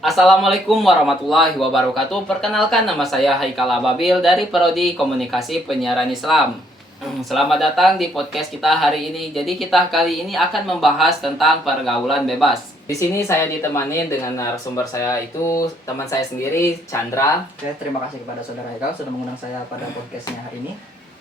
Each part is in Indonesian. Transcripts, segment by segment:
Assalamualaikum warahmatullahi wabarakatuh. Perkenalkan, nama saya Haikal Ababil dari Prodi Komunikasi Penyiaran Islam. Selamat datang di podcast kita hari ini. Jadi kita kali ini akan membahas tentang pergaulan bebas. Di sini saya ditemani dengan narasumber saya, itu teman saya sendiri, Chandra. Oke, terima kasih kepada saudara Haikal sudah mengundang saya pada podcastnya hari ini.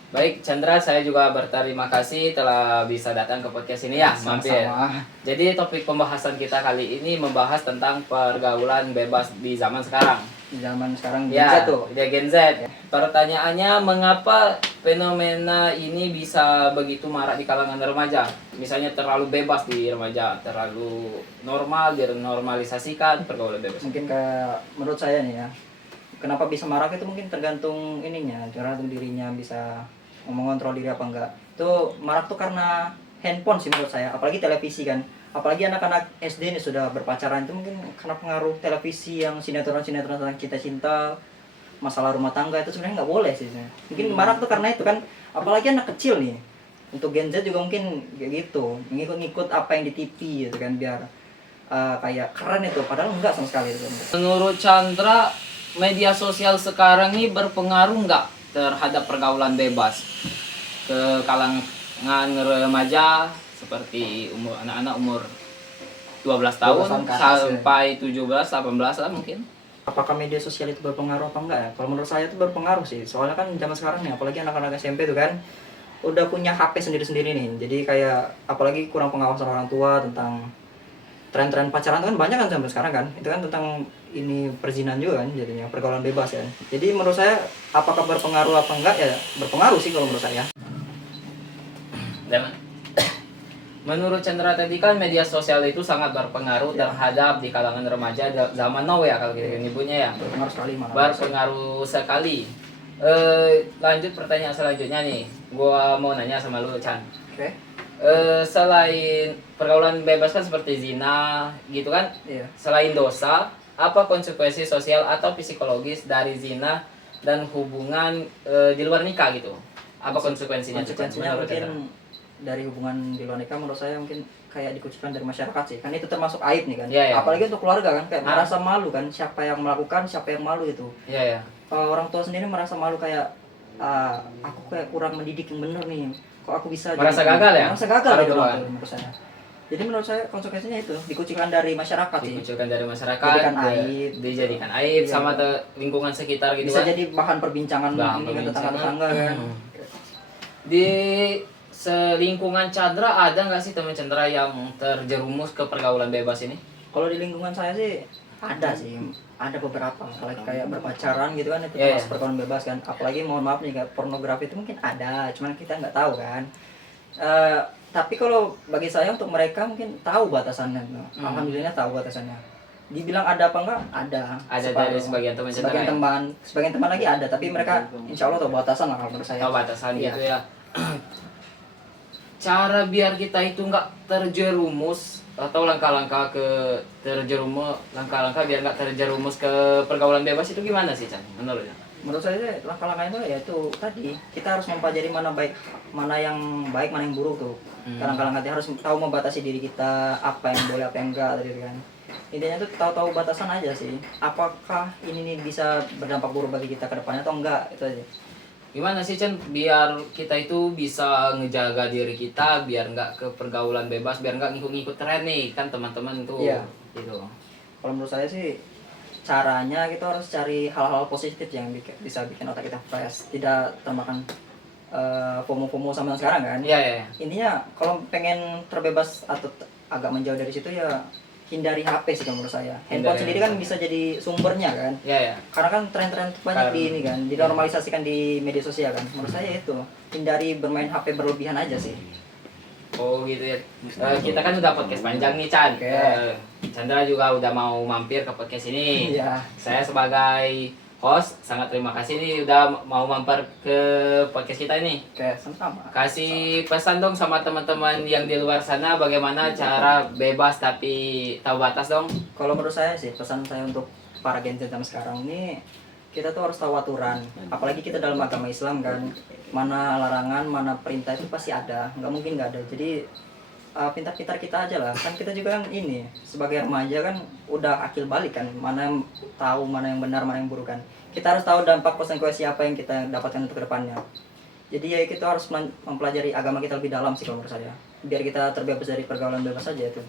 Baik, Chandra, saya juga berterima kasih telah bisa datang ke podcast ini ya, mampir. Sama-sama. Jadi topik pembahasan kita kali ini membahas tentang pergaulan bebas di zaman sekarang. Di zaman sekarang Ya, bisa tuh. dia Gen Z. Pertanyaannya, mengapa fenomena ini bisa begitu marak di kalangan remaja? Misalnya terlalu bebas di remaja, terlalu normal, dinormalisasikan pergaulan bebas. Mungkin kayak menurut saya nih ya, kenapa bisa marak itu mungkin tergantung ininya, tergantung dirinya bisa mengontrol diri apa enggak. Itu marak tuh karena handphone sih menurut saya, apalagi televisi kan. Apalagi anak-anak SD ini sudah berpacaran itu mungkin karena pengaruh televisi yang sinetron-sinetron tentang cinta-cinta, masalah rumah tangga itu sebenarnya nggak boleh sih. Mungkin marak tuh karena itu kan, apalagi anak kecil nih. Untuk Gen Z juga mungkin kayak gitu, ngikut-ngikut apa yang di TV gitu kan biar kayak keren itu, padahal enggak sama sekali itu. Menurut Chandra, media sosial sekarang ini berpengaruh nggak terhadap pergaulan bebas ke kalangan remaja seperti anak-anak umur 12 tahun 12 tahun ke atas, sampai 17, 18 lah mungkin? Apakah media sosial itu berpengaruh apa enggak ya? Kalau menurut saya itu berpengaruh sih. Soalnya kan zaman sekarang nih, apalagi anak-anak SMP itu kan udah punya HP sendiri-sendiri nih. Jadi kayak apalagi kurang pengawasan orang tua tentang tren-tren pacaran itu kan banyak kan zaman sekarang kan. Itu kan tentang ini perzinan juga kan jadinya, pergaulan bebas kan. Jadi menurut saya apakah berpengaruh apa enggak ya? Berpengaruh sih kalau menurut saya. Dan menurut Chandra tadi kan media sosial itu sangat berpengaruh terhadap di kalangan remaja zaman now ya kalau kita nyebutnya ya. Berpengaruh sekali malah. Berpengaruh sekali. Lanjut pertanyaan selanjutnya nih. Gua mau nanya sama lu, Chan. Oke. Selain pergaulan bebas kan seperti zina gitu kan, Iya. selain dosa, apa konsekuensi sosial atau psikologis dari zina dan hubungan di luar nikah gitu? Apa konsekuensinya? Konsekuensinya menurut mungkin Anda? dari hubungan di luar nikah menurut saya mungkin kayak dikucilkan dari masyarakat sih, kan itu termasuk aib nih kan. Iya, iya. Apalagi untuk keluarga kan kayak Ah. merasa malu kan, siapa yang melakukan, siapa yang malu itu. Iya ya. Orang tua sendiri merasa malu kayak aku kayak kurang mendidik yang bener nih, kok aku bisa Merasa jadi- gagal ya? merasa gagal Orang gitu tua. menurut saya. Jadi menurut saya konsekuensinya itu dikucilkan dari masyarakat sih, Dikucilkan dari masyarakat, Dijadikan aib. dijadikan aib Iya. sama lingkungan sekitar gitu bisa kan. jadi bahan perbincangan Bahan ini kan perbincangan. tetangga-tetangga kan. Di selingkungan Chandra ada nggak sih teman Chandra yang terjerumus ke pergaulan bebas ini? Kalau di lingkungan saya sih ada sih, ada beberapa. Apalagi kayak berpacaran gitu kan itu Iya, termasuk iya. pergaulan bebas kan. Apalagi mohon maaf nih, kayak pornografi itu mungkin ada, cuman kita nggak tahu kan. Tapi kalau bagi saya untuk mereka mungkin tahu batasannya. Alhamdulillah tahu batasannya. Dibilang ada apa enggak? Ada. Ada Separuh. dari sebagian teman Chandra. Sebagian ya? teman, sebagian teman lagi ada, tapi mereka insya Allah tahu batasan lah kalau menurut saya. Tahu batasan Iya. gitu ya. Cara biar kita itu nggak terjerumus atau langkah-langkah biar nggak terjerumus ke pergaulan bebas itu gimana sih, Chan? Menurutnya? Menurut saya sih, langkah-langkah itu ya itu tadi kita harus mempelajari mana yang baik mana yang buruk tuh. Langkah-langkah kita harus tahu membatasi diri kita, apa yang boleh apa yang enggak tadi kan. Intinya tuh tahu-tahu batasan aja sih, apakah ini nih bisa berdampak buruk bagi kita ke depannya atau enggak, itu aja. Gimana sih, Chan, biar kita itu bisa ngejaga diri kita biar nggak ke pergaulan bebas, biar nggak ngikut-ngikut tren nih kan teman-teman tuh. Iya. Gitu. Kalau menurut saya sih caranya kita harus cari hal-hal positif yang bisa bikin otak kita fresh, tidak termakan FOMO-FOMO sama yang sekarang kan. Iya, iya. Intinya kalau pengen terbebas atau agak menjauh dari situ ya hindari HP sih kalau menurut saya. Handphone Hindari sendiri kan handphone. bisa jadi sumbernya kan. Iya, iya. Karena kan tren-tren banyak di Karena- ini kan, dinormalisasikan di media sosial kan. Menurut saya itu hindari bermain HP berlebihan aja sih. Oh gitu ya. Kita kan udah podcast panjang nih, Chan. Oke. Chandra juga udah mau mampir ke podcast ini. Iya. Saya sebagai host sangat terima kasih nih udah mau mampir ke podcast kita ini. Oke, sama-sama. Kasih pesan dong sama teman-teman yang di luar sana bagaimana cara bebas tapi tahu batas dong. Kalau menurut saya sih pesan saya untuk para Gen Z zaman sekarang ini, kita tuh harus tahu aturan. Apalagi kita dalam agama Islam kan, mana larangan mana perintah itu pasti ada, nggak mungkin nggak ada. Jadi pintar-pintar kita aja lah. Kan kita juga kan ini sebagai remaja kan udah akil balik kan, mana yang tahu mana yang benar mana yang buruk kan. Kita harus tahu dampak konsekuensi apa yang kita dapatkan untuk kedepannya. Jadi ya kita harus mempelajari agama kita lebih dalam sih kalau menurut saya, biar kita terbebas dari pergaulan bebas saja itu.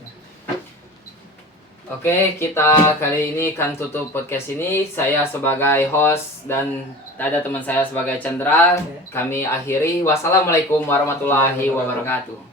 Oke, kita kali ini kan tutup podcast ini. Saya sebagai host dan ada teman saya sebagai Chandra. Kami akhiri. Wassalamualaikum warahmatullahi wabarakatuh.